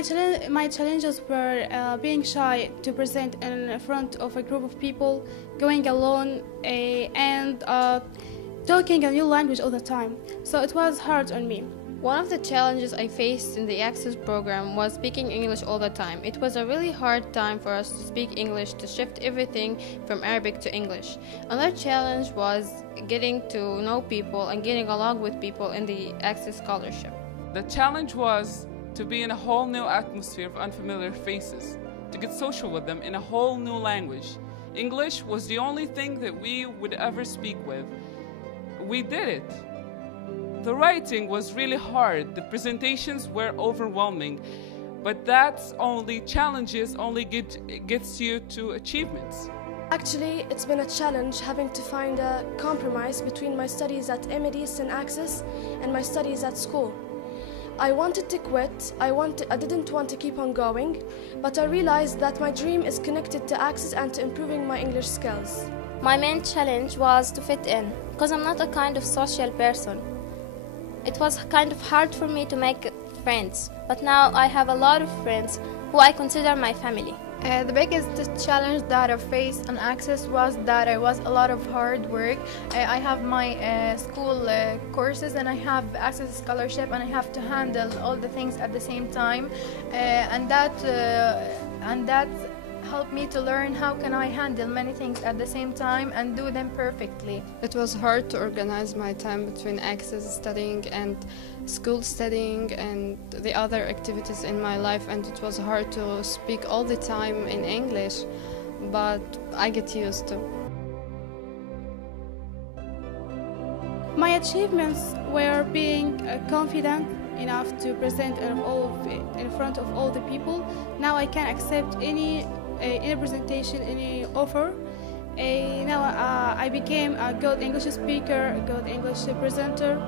My challenges were being shy to present in front of a group of people, going alone, and talking a new language all the time. So it was hard on me. One of the challenges I faced in the Access program was speaking English all the time. It was a really hard time for us to speak English, to shift everything from Arabic to English. Another challenge was getting to know people and getting along with people in the Access Scholarship. The challenge was to be in a whole new atmosphere of unfamiliar faces, to get social with them in a whole new language. English was the only thing that we would ever speak with. We did it. The writing was really hard. The presentations were overwhelming, but that's only challenges only gets you to achievements. Actually, it's been a challenge having to find a compromise between my studies at MDs and Access and my studies at school. I wanted to quit, I didn't want to keep on going, but I realized that my dream is connected to Access and to improving my English skills. My main challenge was to fit in, because I'm not a kind of social person. It was kind of hard for me to make friends, but now I have a lot of friends who I consider my family. The biggest challenge that I faced on Access was that it was a lot of hard work. I have my school courses and I have Access Scholarship and I have to handle all the things at the same time, and that helped me to learn how can I handle many things at the same time and do them perfectly. It was hard to organize my time between Access studying and school studying and the other activities in my life, and it was hard to speak all the time in English, but I get used to. My achievements were being confident enough to present in front of all the people. Now I can accept any presentation, any offer. Now I became a good English speaker, a good English presenter,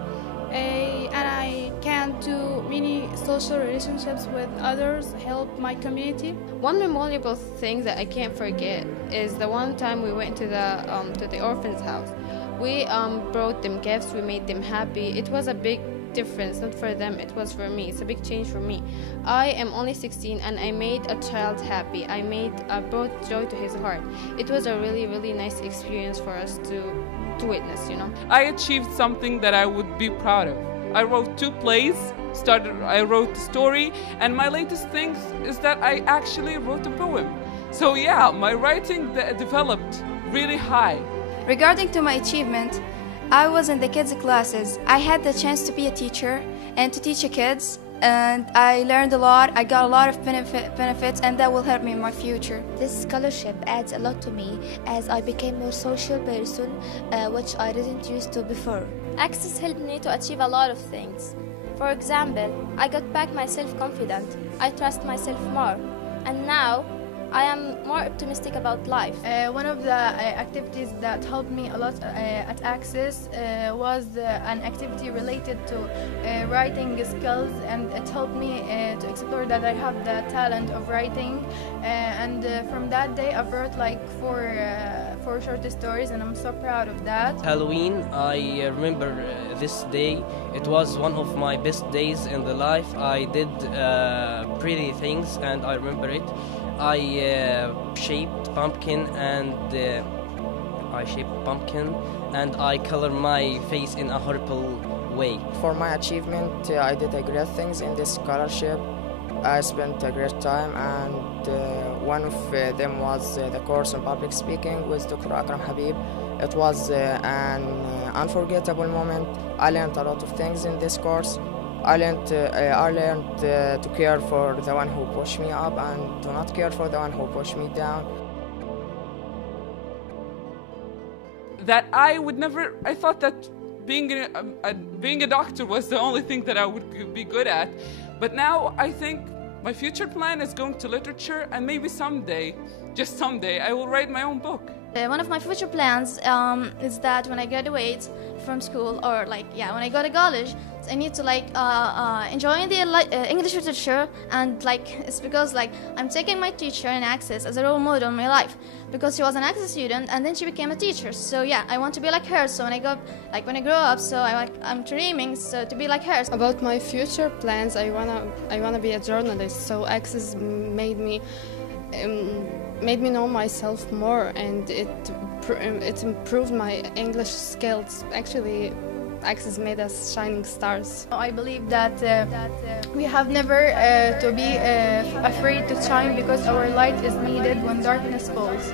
and I can do many social relationships with others, help my community. One memorable thing that I can't forget is the one time we went to the orphan's house. We brought them gifts, we made them happy. It was a big difference, not for them, it was for me. It's a big change for me. I am only 16 and I made a child happy. I brought joy to his heart. It was a really, really nice experience for us to witness, you know. I achieved something that I would be proud of. I wrote 2 plays, I wrote a story, and my latest thing is that I actually wrote a poem. So yeah, my writing developed really high. Regarding to my achievement, I was in the kids' classes. I had the chance to be a teacher and to teach the kids, and I learned a lot. I got a lot of benefits, and that will help me in my future. This scholarship adds a lot to me as I became a more social person, which I didn't used to before. Access helped me to achieve a lot of things. For example, I got back my self-confidence. I trust myself more, and now I am more optimistic about life. One of the activities that helped me a lot at Access was an activity related to writing skills, and it helped me to explore that I have the talent of writing. And from that day, I wrote like four short stories, and I'm so proud of that. Halloween, I remember this day. It was one of my best days in the life. I did pretty things, and I remember it. I shaped pumpkin and I colored my face in a horrible way. For my achievement, I did great things in this scholarship. I spent a great time, and one of them was the course on public speaking with Dr. Akram Habib. It was an unforgettable moment. I learned a lot of things in this course. I learned to care for the one who pushed me up and to not care for the one who pushed me down. That I thought that being a doctor was the only thing that I would be good at. But now I think my future plan is going to literature, and maybe someday, just someday, I will write my own book. One of my future plans is that when I graduate from school, or when I go to college, I need to enjoy the English literature, and it's because I'm taking my teacher in Access as a role model in my life, because she was an Access student and then she became a teacher. So yeah, I want to be like her. So when I grow up, so I'm dreaming to be like her. About my future plans, I wanna be a journalist. So Access made me know myself more, and it improved my English skills. Actually, Access made us shining stars. I believe that we have never to be afraid to shine, because our light is needed when darkness falls.